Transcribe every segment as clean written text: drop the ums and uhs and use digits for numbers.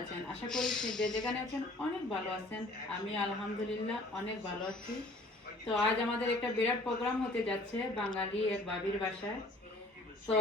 আছেন? আশা করি যে যেখানে আছেন অনেক ভালো আছেন। আমি আলহামদুলিল্লাহ অনেক ভালো আছি। তো আজ আমাদের একটা বিরাট প্রোগ্রাম হতে যাচ্ছে বাঙালি এক ভাবির বাসায়। তো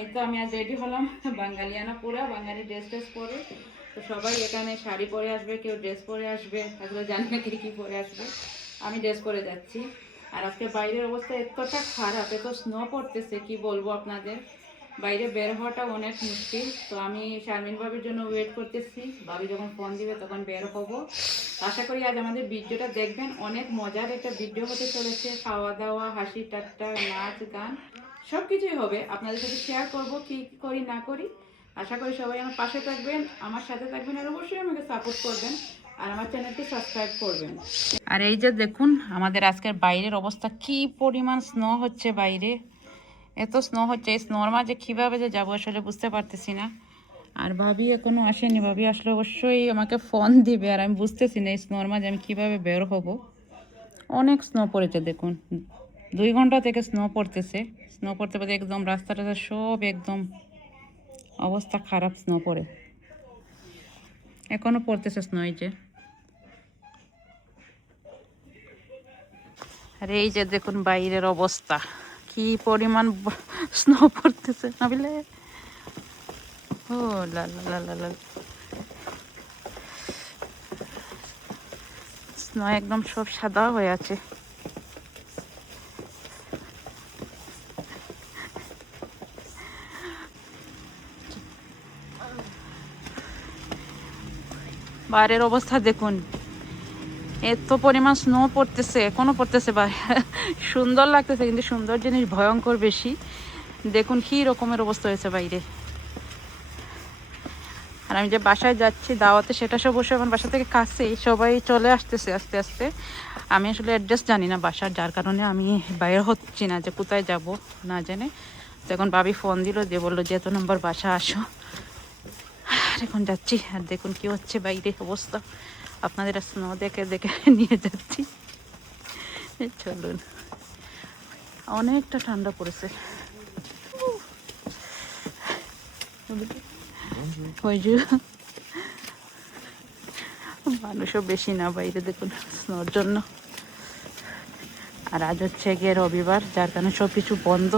এই তো আমি আজ রেডি হলাম বাঙালিয়ানা পুরা বাঙালি ড্রেস ট্রেস পরে। তো সবাই এখানে শাড়ি পরে আসবে, কেউ ড্রেস পরে আসবে, আসলে জানি না কে কী পরে আসবে। আমি ড্রেস পরে যাচ্ছি। আর আজকে বাইরের অবস্থা এতটা খারাপ, এত স্নো পড়তেছে কি বলবো আপনাদের। বাইরে বের হওয়াটা অনেক মুশকিল। তো আমি শারমিন ভাবির জন্য ওয়েট করতেছি, ভাবি যখন ফোন দিবে তখন বের হবো। আশা করি আজ আমাদের ভিডিওটা দেখবেন, অনেক মজার একটা ভিডিও হতে চলেছে। খাওয়া দাওয়া, হাসি ঠাট্টা, নাচ গান সব কিছুই হবে। আপনাদের সাথে শেয়ার করব কি করি না করি। আশা করি সবাই আমার পাশে থাকবেন, আমার সাথে থাকবেন, আর অবশ্যই আমাকে সাপোর্ট করবেন, আর আমার চ্যানেলটি সাবস্ক্রাইব করবেন। আর এই যে দেখুন আমাদের আজকের বাইরের অবস্থা, কি পরিমাণ স্নো হচ্ছে বাইরে। এত স্নো হচ্ছে, এই স্নোর মাঝে কীভাবে যে যাবো আসলে বুঝতে পারতেছি না। আর ভাবি এখনও আসেনি, ভাবি আসলে অবশ্যই আমাকে ফোন দিবে। আর আমি বুঝতেছি না এই স্নোর মাঝে আমি কীভাবে বের হব। অনেক স্নো পড়েছে দেখুন, 2 ঘন্টা থেকে স্নো পড়তেছে। স্নো পড়তে পড়তে একদম রাস্তাটা সব একদম অবস্থা খারাপ, স্নো পড়ে এখনও পড়তেছে স্নো। এই যে আর এই যে দেখুন বাইরের অবস্থা, কি পরিমাণ স্নো পড়তেছে না বলে। ও লা লা লা লা লা, স্নো একদম সব সাদা হয়ে আছে। বাইরের অবস্থা দেখুন, এত পরিমাণ স্নো পড়তেছে, এখনো পড়তেছে। সুন্দর লাগতেছে কিন্তু সুন্দর জিনিস ভয়ঙ্কর বেশি। দেখুন কি রকমের অবস্থা হয়েছে বাইরে। আর আমি যে বাসায় যাচ্ছি দাওয়াতে, সেটা সব বসে আমার বাসা থেকে কাছেই, সবাই চলে আসতেছে আস্তে আস্তে। আমি আসলে অ্যাড্রেস জানি না বাসার, যার কারণে আমি বাইরে হচ্ছি না যে কোথায় যাব না জেনে। তখন ভাবি ফোন দিল, দিয়ে বললো যে এত নম্বর বাসা আসো। আর এখন যাচ্ছি। আর দেখুন কি হচ্ছে বাইরে অবস্থা, আপনাদের স্নো দেখে দেখে নিয়ে যাচ্ছি। চলুন, অনেকটা ঠান্ডা পড়েছে। মানুষও বেশি না বাইরে দেখুন স্নোর জন্য। আর আজ হচ্ছে গিয়ে রবিবার, যার কারণে সব কিছু বন্ধ।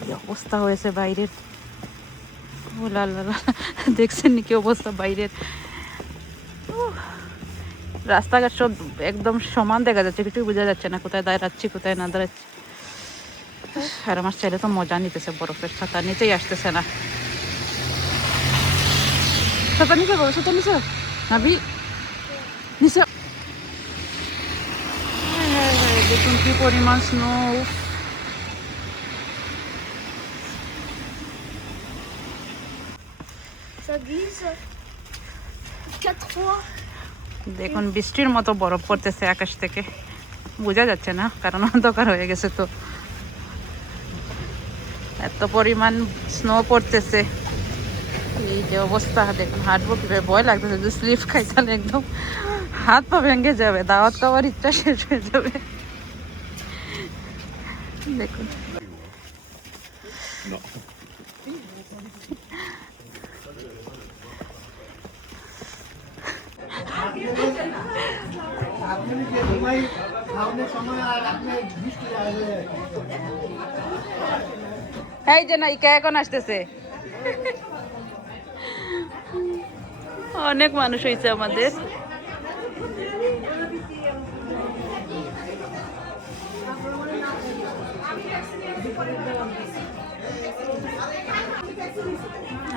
কি অবস্থা হয়েছে বাইরের, ও লা লা লা, দেখছেন কি অবস্থা বাইরের। রাস্তাঘাট সব একদম সমান দেখা যাচ্ছে, কিছু বোঝা যাচ্ছে না কোথায় দাঁড়াচ্ছি কোথায় না দাঁড়াচ্ছি। আর আমার ছেলে তো মজা নিতেছে, বরফের ছাতা নিতেই আসতেছে না। ছাতা নিছে বাবা, ছাতা নিছে নাবি নিছে। দেখুন কি পরিমাণ স্নো। দেখুন বৃষ্টির মতো বরফ পড়তেছে আকাশ থেকে, বোঝা যাচ্ছে না কারণ অন্ধকার হয়ে গেছে। তো এত পরিমাণ স্নো পড়তেছে, এই যে অবস্থা দেখুন। হাঁটবো কিভাবে, ভয় লাগতেছে, যে স্লিপ খাই তাহলে একদম হাত পা ভেঙে যাবে, দাওয়াত খাওয়ার ইচ্ছা শেষ হয়ে যাবে। দেখুন এই যে নায়িকা এখন আসতেছে। অনেক মানুষ হয়েছে আমাদের।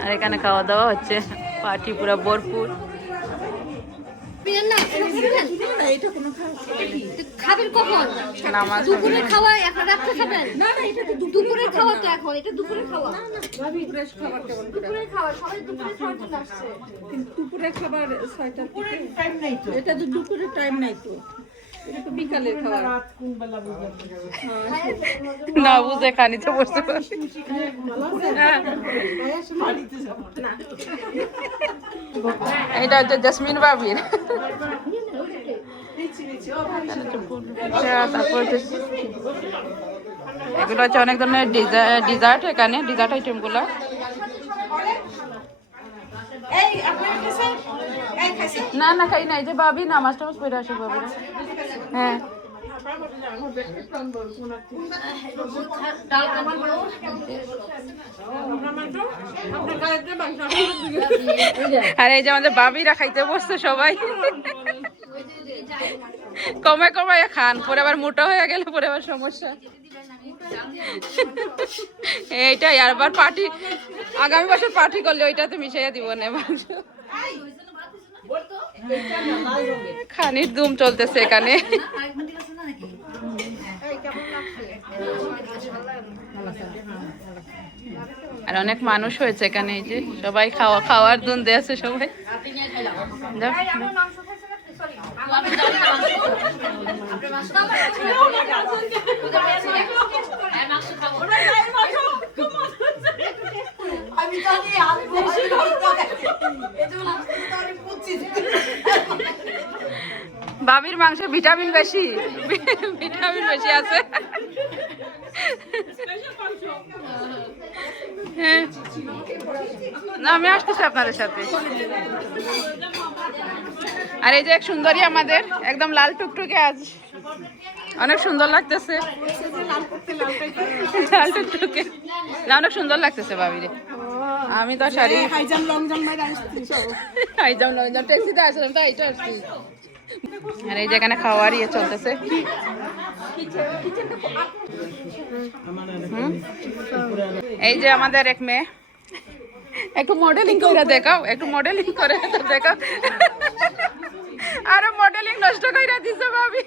আর এখানে খাওয়া দাওয়া হচ্ছে, পার্টি পুরা ভরপুর। খাবেন কখন? দুপুরে খাওয়া এখন রাত্রে খাবেন? না না, এটা তো দুপুরে খাওয়া, তো এখন এটা দুপুরে খাওয়া। দুপুরে খাবার কেমন? দুপুরে খাওয়া, সবাই দুপুরে খাওয়ার জন্য আসছে। কিন্তু দুপুরে খাবার 6টার দিকে টাইম নাই তো, এটা তো দুপুরে টাইম নাই তো, এটা তো বিকালের খাবার। রাত কোন বেলা বুঝলাম না বুঝে খানিতে বসতে পারি। এটা হচ্ছে জসমিন ভাবির। তারপর এগুলো হচ্ছে অনেক ধরনের ডিজার্ট, এখানে ডিজার্ট আইটেমগুলো। না না খাই নাই, যে ভাবি নামাজ টামাজ পড়ে আসে বাবু। হ্যাঁ আর এই যে আমাদের বাবিরা খাইতে বসছে সবাই। কমে কমে খান, পরে আবার মোটা হয়ে গেলে পরে আবার সমস্যা। এইটাই, আর আবার পার্টি আগামী বছর পার্টি করলে ওইটাতে মিশাইয়া দিব না মাংস। খানির ধুম চলতেছে এখানে। আর অনেক মানুষ হয়েছে এখানে, এই যে সবাই খাওয়ার ধুম দিয়েছে সবাই। বাবির মাংসে ভিটামিন বেশি, ভিটামিন বেশি আছে। হ্যাঁ না, আমি আসতেছি আপনাদের সাথে। আর এই যে এক সুন্দরী আমাদের একদম লাল টুকটুকে, আজ অনেক সুন্দর লাগতেছে। লাল টুকটুকে না, অনেক সুন্দর লাগতেছে ভাবিরে। আমি তো শাড়ি হাইজাম লং জাম ট্যাক্সিতে আসলাম, তাই তো আসছি। আর এই যেখানে খাওয়ার ইয়ে চলতেছে। এই যে আমাদের এক মেয়ে, একটু মডেলিং করে দেখাও, একটু মডেলিং করে দেখাও। আরে মডেলিং নষ্ট কইরা দিছে ভাবি,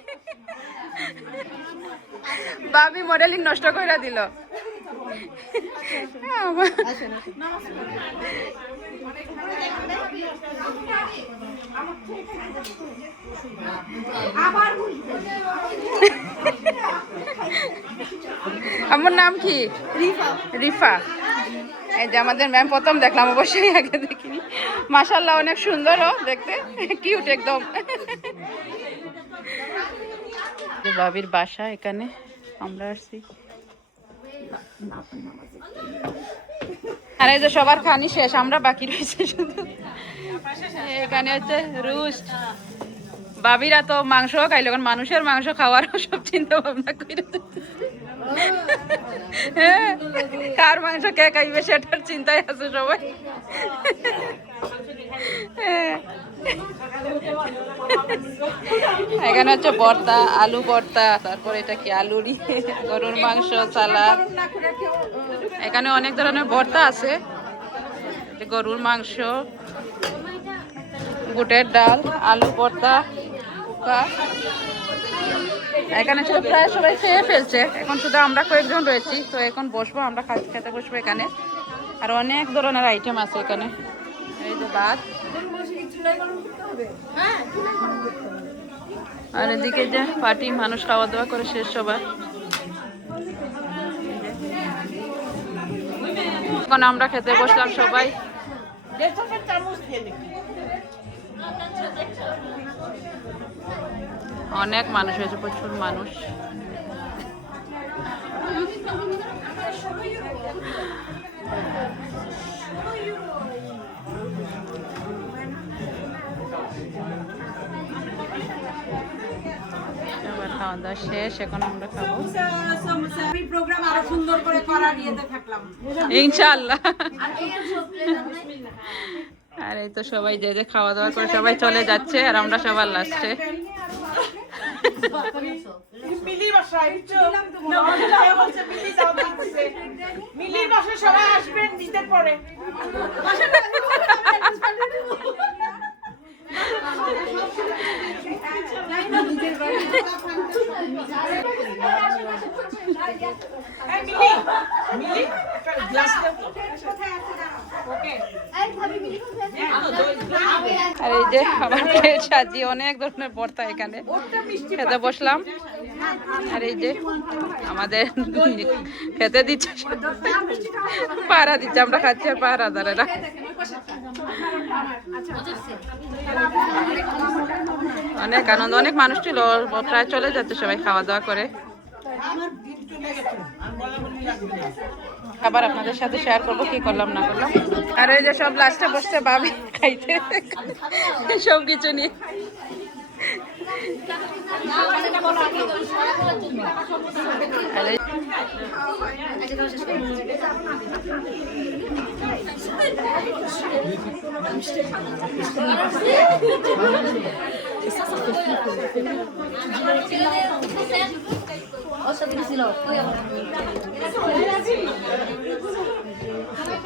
ভাবি মডেলিং নষ্ট কইরা দিল। আমার নাম কি? রিফা। এই যে আমাদের ম্যাম, প্রথম দেখলাম, অবশ্যই আগে দেখিনি। মাশাআল্লাহ অনেক সুন্দর ও দেখতে, কিউট একদম। ভাবির বাসা এখানে আমরা আসছি। আর এই যে সবার খানি শেষ, আমরা বাকি রয়েছে শুধু। এখানে হচ্ছে রুস্ট। ভাবিরা তো মাংস খাইলো, কারণ মানুষের মাংস খাওয়ারও সব চিন্তা ভাবনা করে। হ্যাঁ, কার মাংস কে খাইবে সেটার চিন্তায় আছে সবাই। এখানে হচ্ছে ভর্তা, আলু ভর্তা, তারপর এটা কি আলুরি, গরুর মাংস, সালাদ। এখানে অনেক ধরনের ভর্তা আছে, গরুর মাংস, বুটের ডাল, আলু ভর্তা। এখানে শুধু প্রায় সবাই খেয়ে ফেলছে, এখন শুধু আমরা কয়েকজন রয়েছি। তো এখন বসবো, আমরা খেতে বসবো এখানে। আর অনেক ধরনের আইটেম আছে এখানে। এই যে ভাত, আর এদিকে যে পার্টি, মানুষ খাওয়া দাওয়া করে শেষ সবার। এখন আমরা খেতে বসলাম সবাই। অনেক মানুষ হয়েছে, প্রচুর মানুষ। খাওয়া দাওয়া শেষ, এখন আমরা খাবো ইনশাআল্লাহ। আর এই তো সবাই যে যে খাওয়া দাওয়া করে সবাই চলে যাচ্ছে, আর আমরা সবার লাস্টে। আর এই যে আমার প্লেট সাজিয়ে অনেক ধরনের ভর্তা এখানে খেতে বসলাম। আর এই যে আমাদের খেতে দিচ্ছে, পাহারা দিচ্ছে, আমরা খাচ্ছি আর পাহারাদারেরা। অনেক আনন্দ, অনেক মানুষ ছিল, প্রায় চলে যাচ্ছে সবাই খাওয়া দাওয়া করে। আবার আপনাদের সাথে শেয়ার করবো কি করলাম না করলাম। আর এই যে সব লাস্টে বসছে ভাবি খাইতে সব কিছু নিয়ে।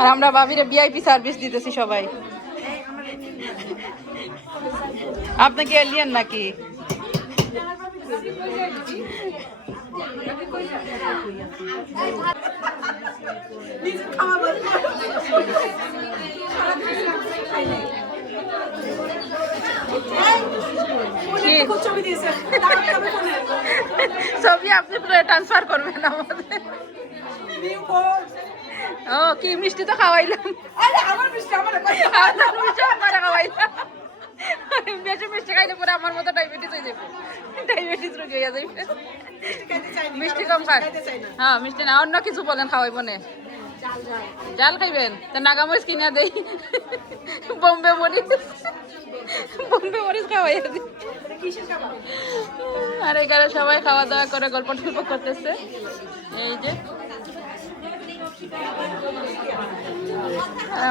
আর আমরা ভাবিরে ভিআইপি সার্ভিস দিতেছি সবাই। আপনি কি এলিয়েন নাকি? ছবি আপনি ট্রান্সফার করবেন আমাদের। ও কি মিষ্টি তো খাওয়াইলাম, খাওয়াইলাম। বেশি মিষ্টি খাইলে পরে আমার মতো ডায়াবেটিস হয়ে যাবে, ডায়াবেটিস রোগী হয়ে যাবে। মিষ্টি কম খান। হ্যাঁ মিষ্টি না, অন্য কিছু বলেন খাওয়াইব না। জাল খাইবেন তা নাগামরিচ কিনা দেই, বোম্বে মরিচ খাওয়াইয়া দিই। আর এখানে সবাই খাওয়া দাওয়া করে গল্প টল্প করতেছে। এই যে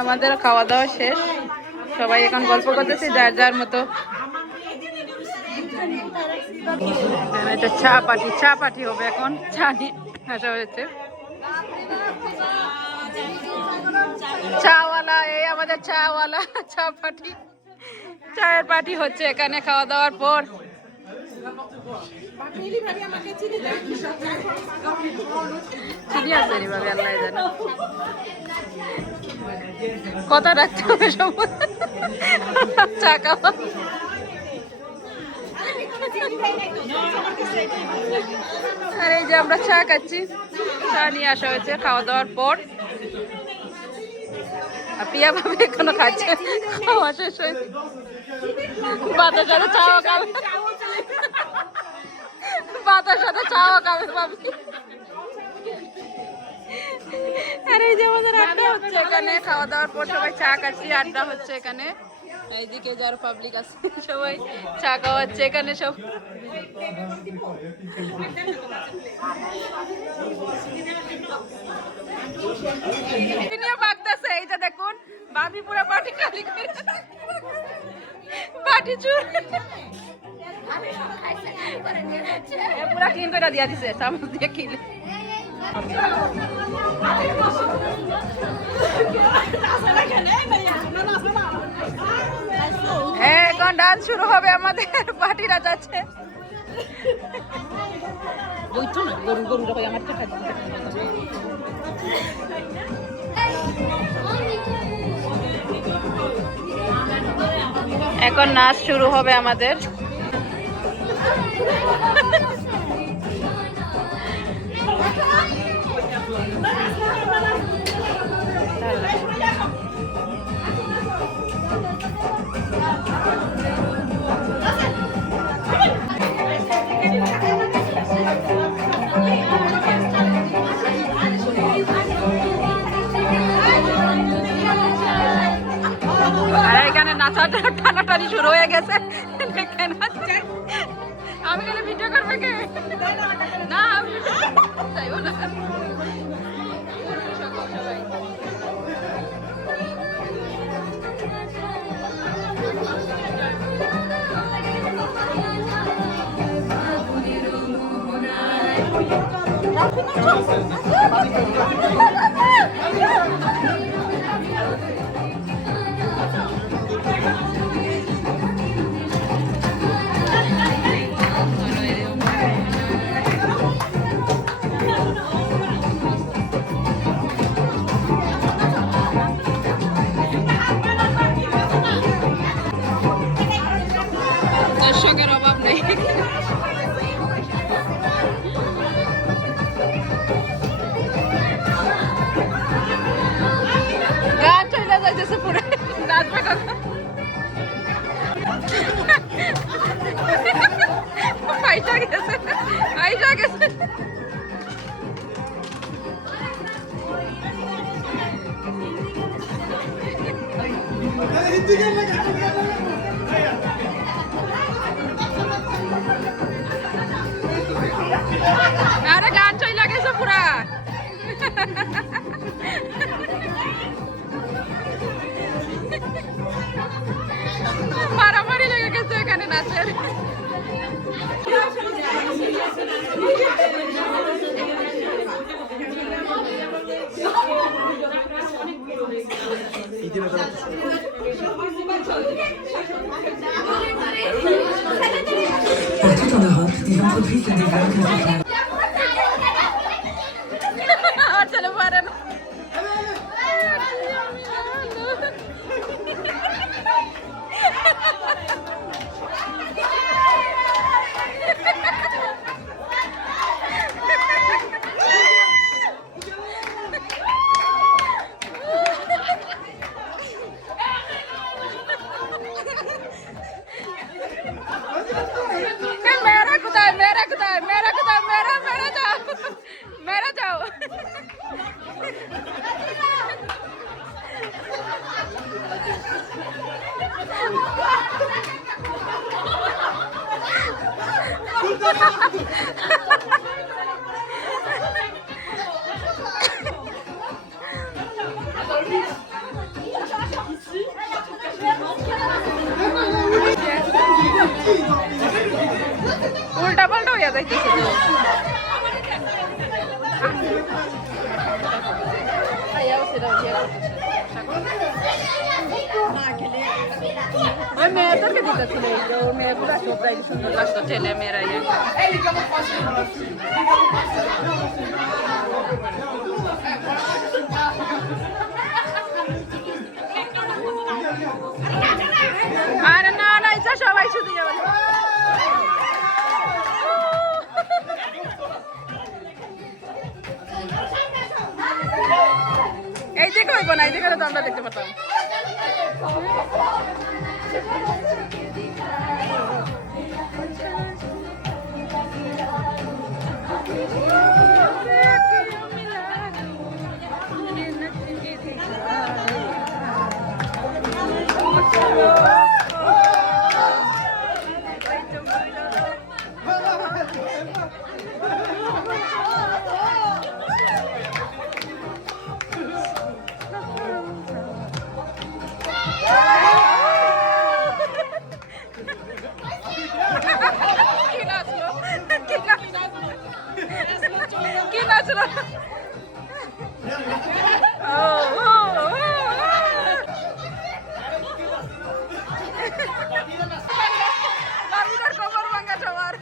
আমাদের খাওয়া দাওয়া শেষ, সবাই এখন গল্প করতেছে যার যার মতো। এটা চা পাটি হবে এখন, চা নিয়ে আসা হয়েছে। চাওয়ালা, এই আমাদের চাওয়ালা, চা পাটি, চায়ের পার্টি হচ্ছে এখানে খাওয়া দাওয়ার পর। চিনি আছে রে ভাবে, আল্লাহ জানে কত রাখতে হবে সব চা খাওয়া। আর এই যে আমরা চা খাচ্ছি, চা নিয়ে আসা হয়েছে খাওয়া দাওয়ার পর। পিয়া ভাবে এখনো খাচ্ছে, খাওয়া শেষ হয়েছে। ভাতের সাথে চাও খাবে, ভাতের সাথে চাও খাবে ভাবি। আর এই যে আমাদের আড্ডা হচ্ছে এখানে, খাওয়া দাওয়ার পর সবাই চা খাচ্ছি, আড্ডা হচ্ছে এখানে। এইদিকে যার পাবলিক আছে সবাই চা খাওয়াচ্ছে এখানে সব। এই যে দেখুন ভাবি পুরো পাটি খালি করে, পাটি চুর পুরা ক্লিন করে দিয়া দিছে চামচ দিয়ে কিলে। এখন ডান্স শুরু হবে, আমাদের পার্টিরা যাচ্ছে। এখন নাচ শুরু হবে আমাদের। এখানে নাচা টানাটানি শুরু হয়ে গেছে। আমি গেলে ভিডিও করবে কে? না আমি চাইবো না। দর্শকের অভাব নেই। গান চলে যাইতেছে পুরো, নাচবে কখন? আইসা গেছে। Partout en Europe, des entreprises se développent grâce à উল্টা পাল্টা হইয়া যাইতেছে ওই মেয়েদেরকে দিতেছিল ওই মেয়েগুলো সবাই সুন্দর লাগতো ছেলে মেয়েরা আরে না না এটা সবাই শুধু যাবে এই দিকে হইব না এই দিকে তো আমরা দেখতে পাতাম কি নাচলো কবর ভাঙ্গা সবার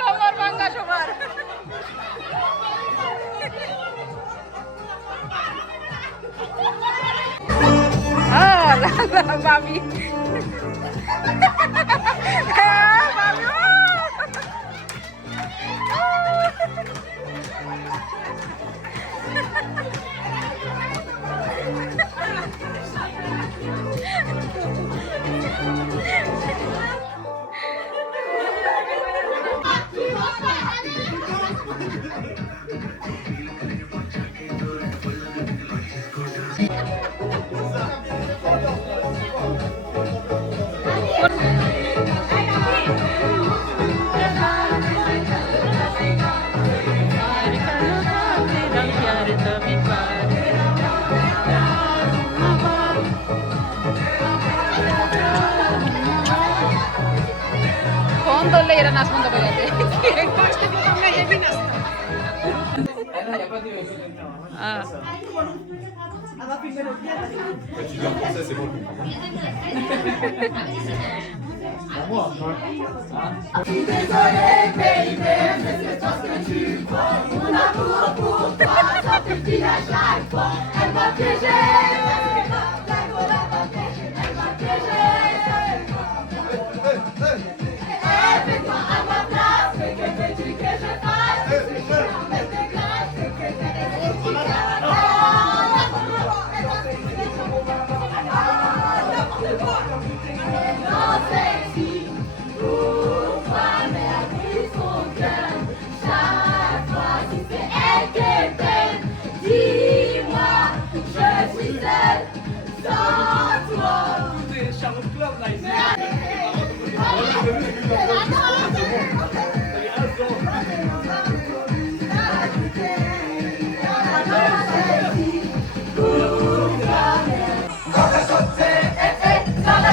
কবর ভাঙ্গা সবার বাবি ফোন ধরলে এরা নাচ বন্ধ করে দেয়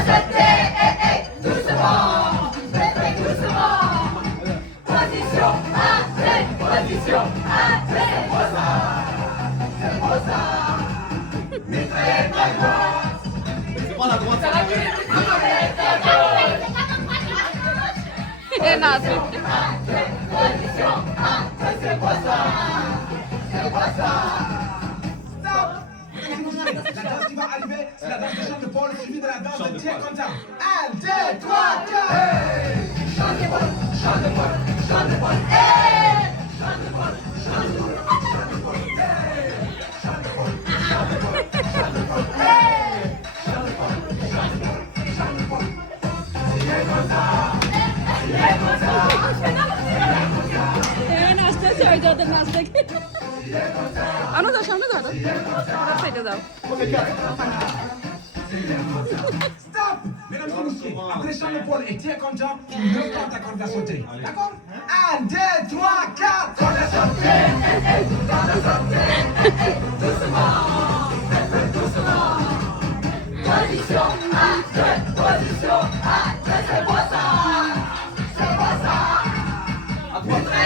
Sette, নাচ La danse qui va arriver, c'est la danse de chant de Paul suivie de la danse de Tia Conta. 1, 2, 3, 4. Hey! Chant de Paul, chant de Paul, chant de Paul. Hey! Chant de Paul, chant de Paul, chant de Paul. Hey! Chant de Paul, chant de Paul, chant de Paul. Hey! Chant de Paul, chant de Paul, chant de Paul. Tia Conta. Tia Conta. নাচতেছে ওই যাদের নাচ দেখে আনো যাও সামনে যাও সাইডে যাও Stop! Mesdames et messieurs, après chant de Paul et Tia Conta, tu me prends ta corde à sauter. D'accord? 1, 2, 3, 4. Corde à sauter. Corde à sauter. Doucement. Doucement. Position 1, 2. Position 1, 2. C'est quoi ça? C'est quoi ça? À droite.